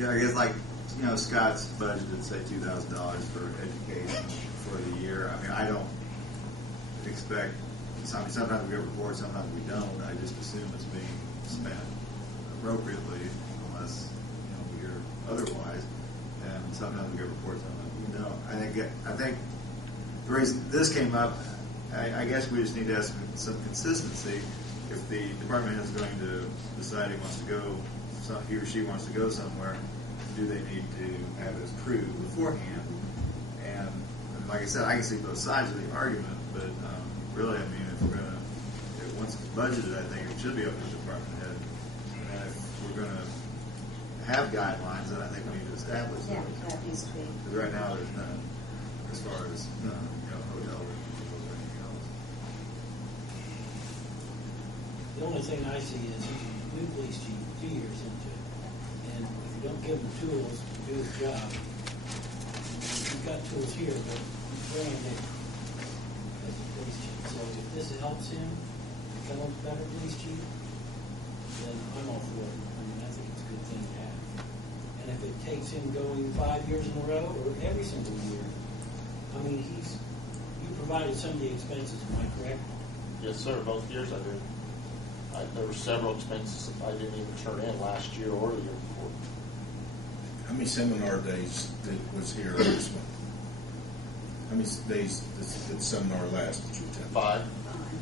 Yeah, I guess like, Scott's budgeted, say, $2,000 for education for the year. I mean, I don't expect, sometimes we get reports, sometimes we don't. I just assume it's being spent appropriately unless, we hear otherwise. And sometimes we get reports, sometimes we don't. I think the reason this came up, I guess we just need to have some consistency. If the department head is going to decide he wants to go, he or she wants to go somewhere, do they need to have it approved beforehand? And like I said, I can see both sides of the argument, but really, I mean, if we're going to, once it's budgeted, I think it should be up to the department head. And if we're going to have guidelines, then I think we need to establish Yeah, those. that needs to be. Because right now, there's none, as far as hotel rooms or anything else. The only thing I see is he's a new police chief 2 years into it. And if you don't give him the tools to do his job, you've got tools here, but he's brand new as a police chief. So if this helps him become a better police chief, then I'm all for it. I mean, I think it's a good thing to have. And if it takes him going 5 years in a row or every single year, I mean, you provided some of the expenses, am I correct? Yes, sir. Both years I did. There were several expenses I didn't even turn in last year or the year before. How many seminar days was here this month? How many days did seminar last that you attended? 5.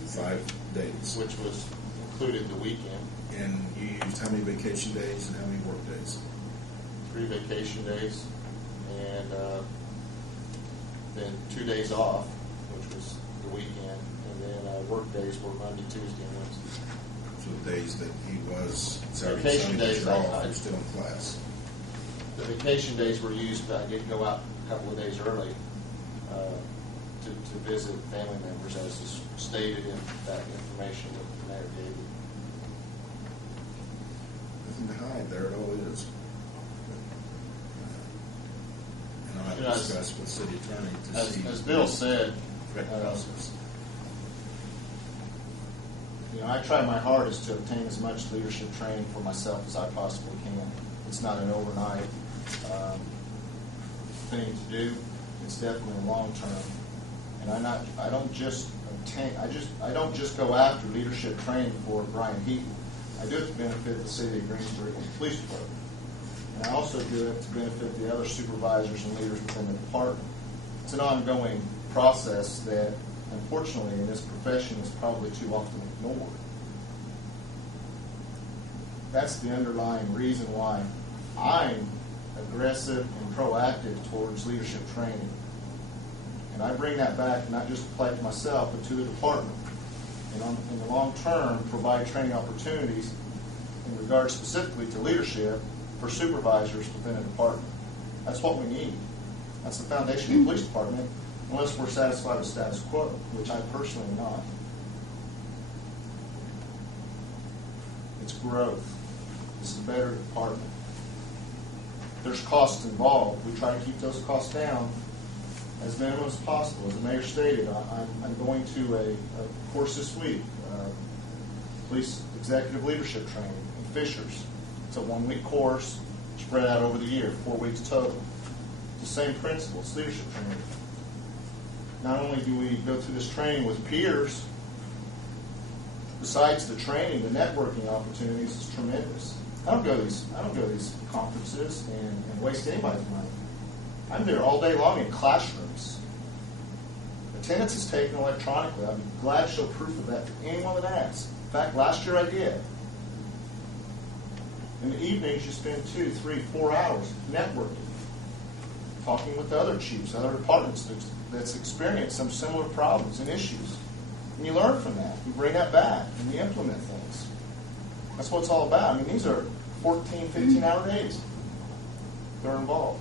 5 days. Which was included the weekend. And you used how many vacation days and how many work days? 3 vacation days, and then 2 days off, which was the weekend, and then work days were Monday, Tuesday, and Wednesday. So the days that he was Saturday, Vacation Sunday, days, you're off, I you're still in class. The vacation days were used, but I did go out a couple of days early to visit family members, as is stated in that information that the mayor gave me. Nothing to hide, there it all is. And I'll have to discuss with city attorney to see. As Bill said, process. I try my hardest to obtain as much leadership training for myself as I possibly can. It's not an overnight thing to do. It's definitely long term. And I don't just go after leadership training for Brian Heaton. I do it to benefit the city of Greensburg and the police department. And I also do it to benefit the other supervisors and leaders within the department. It's an ongoing process that, unfortunately, in this profession is probably too often ignored. That's the underlying reason why I'm aggressive and proactive towards leadership training. And I bring that back not just to apply to myself, but to the department. And in the long term, provide training opportunities in regard specifically to leadership for supervisors within a department. That's what we need. That's the foundation of the police department, unless we're satisfied with status quo, which I personally am not. It's growth. This is a better department. There's costs involved. We try to keep those costs down as minimum as possible. As the mayor stated, I'm going to a course this week, police executive leadership training in Fishers. It's a 1-week course spread out over the year, 4 weeks total. It's the same principle. It's leadership training. Not only do we go through this training with peers, besides the training, the networking opportunities is tremendous. I don't go to these conferences and waste anybody's money. I'm there all day long in classrooms. Attendance is taken electronically. I'd be glad to show proof of that to anyone that asks. In fact, last year I did. In the evenings, you spend 2, 3, 4 hours networking, talking with the other chiefs, other departments that's experienced some similar problems and issues. And you learn from that. You bring that back and you implement things. That's what it's all about. I mean, these are 14, 15-hour days. They're involved.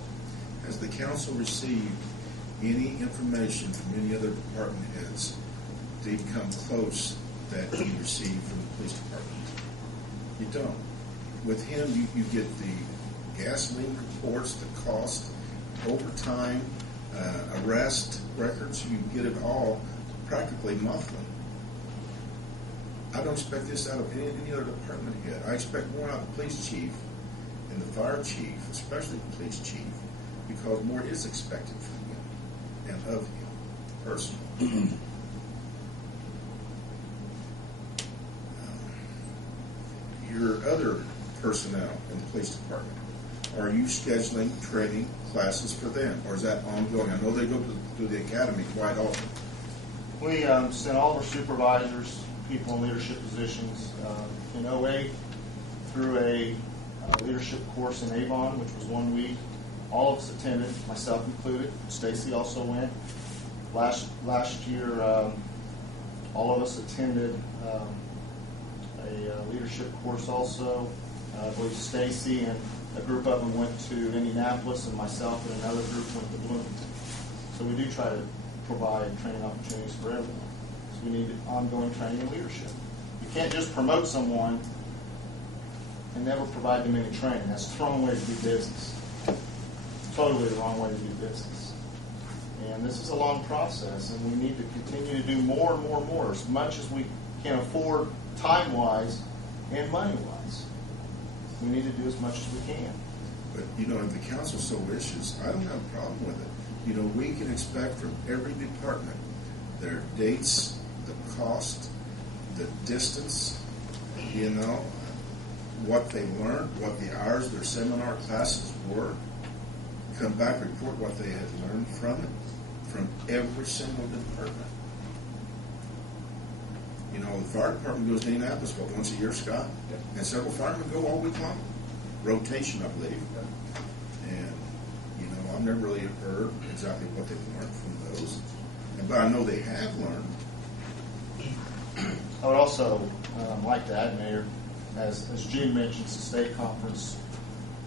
Has the council received any information from any other department heads to come close that he received from the police department? You don't. With him, you get the gasoline reports, the cost, overtime, arrest records. You get it all practically monthly. I don't expect this out of any other department head. I expect more out of the police chief and the fire chief, especially the police chief, because more is expected from him and of him personally. Your other personnel in the police department, are you scheduling training classes for them, or is that ongoing? I know they go to the academy quite often. We sent all of our supervisors, people in leadership positions, in 2008 through a leadership course in Avon, which was 1 week. All of us attended, myself included. Stacy also went. Last year, all of us attended a leadership course also. I believe Stacy and a group of them went to Indianapolis, and myself and another group went to Bloomington. So we do try to provide training opportunities for everyone. So we need ongoing training and leadership. You can't just promote someone and never provide them any training. That's the wrong way to do business. Totally the wrong way to do business. And this is a long process, and we need to continue to do more and more and more, as much as we can afford time-wise and money-wise. We need to do as much as we can. But, if the council so wishes, I don't have a problem with it. We can expect from every department their dates, the cost, the distance, what they learned, what the hours their seminar classes were. Come back, report what they had learned from it, from every single department. The fire department goes to Indianapolis, once a year, Scott? Yep. And several firemen go all week long. Rotation, I believe. And, I've never really heard exactly what they've learned from those. But I know they have learned. I would also like to add, Mayor, as Gene mentioned, the state conference.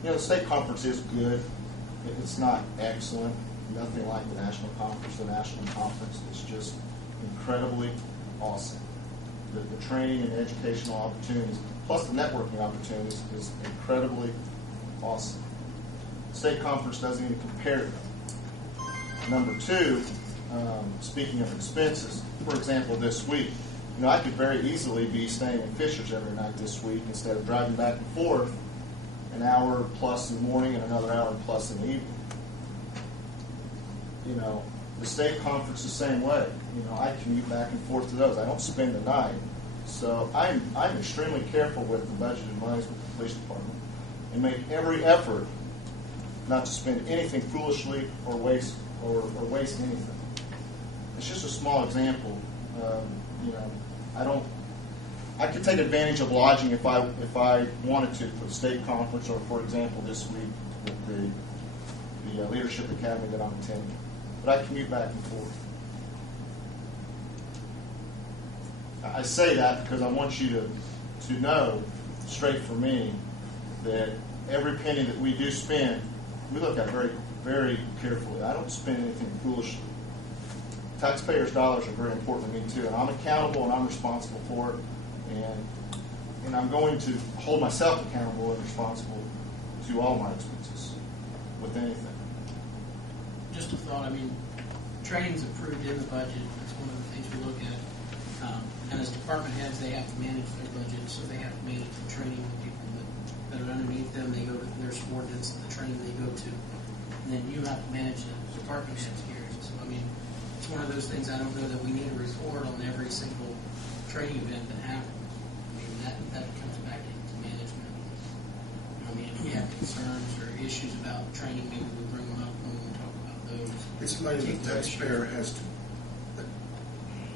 The state conference is good. It's not excellent. Nothing like the national conference. The national conference is just incredibly awesome. The training and educational opportunities, plus the networking opportunities, is incredibly awesome. The state conference doesn't even compare to them. Number two, speaking of expenses, for example, this week, I could very easily be staying in Fishers every night this week instead of driving back and forth an hour plus in the morning and another hour plus in the evening. The state conference the same way. I commute back and forth to those. I don't spend the night. So I'm extremely careful with the budgeted monies with the police department and make every effort not to spend anything foolishly or waste anything. It's just a small example. I could take advantage of lodging if I wanted to for the state conference, or for example this week with the leadership academy that I'm attending. But I commute back and forth. I say that because I want you to know, straight from me, that every penny that we do spend, we look at very, very carefully. I don't spend anything foolishly. Taxpayers' dollars are very important to me too, and I'm accountable and I'm responsible for it, and I'm going to hold myself accountable and responsible to all my expenses with anything. Just a thought, training's approved in the budget. That's one of the things we look at. And as department heads, they have to manage their budget, so they have to manage the training with people that are underneath them. They go to their subordinates, the training they go to. And then you have to manage the department heads here. So, it's one of those things. I don't know that we need a report on every single training event that happens. That comes back into management. If we have concerns or issues about training, maybe we bring them up when we talk about those. It's money the taxpayer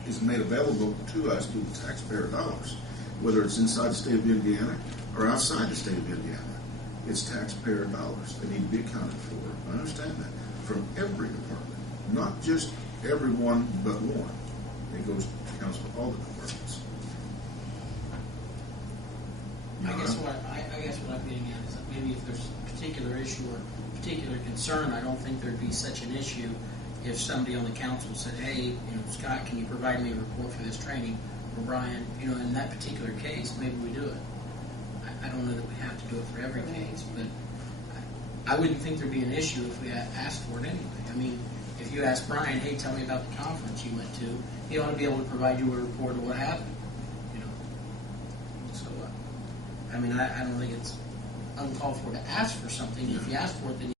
is made available to us through the taxpayer dollars, whether it's inside the state of Indiana or outside the state of Indiana. It's taxpayer dollars. They need to be accounted for. I understand that. From every department, not just every one but one. It goes to council for all the departments. I guess what I'm getting at is that maybe if there's a particular issue or particular concern, I don't think there'd be such an issue if somebody on the council said, hey, Scott, can you provide me a report for this training? Or Brian, in that particular case, maybe we do it. I don't know that we have to do it for every case, but I wouldn't think there'd be an issue if we asked for it anyway. If you ask Brian, hey, tell me about the conference you went to, he ought to be able to provide you a report of what happened. So, I don't think it's uncalled for to ask for something. If you ask for it, then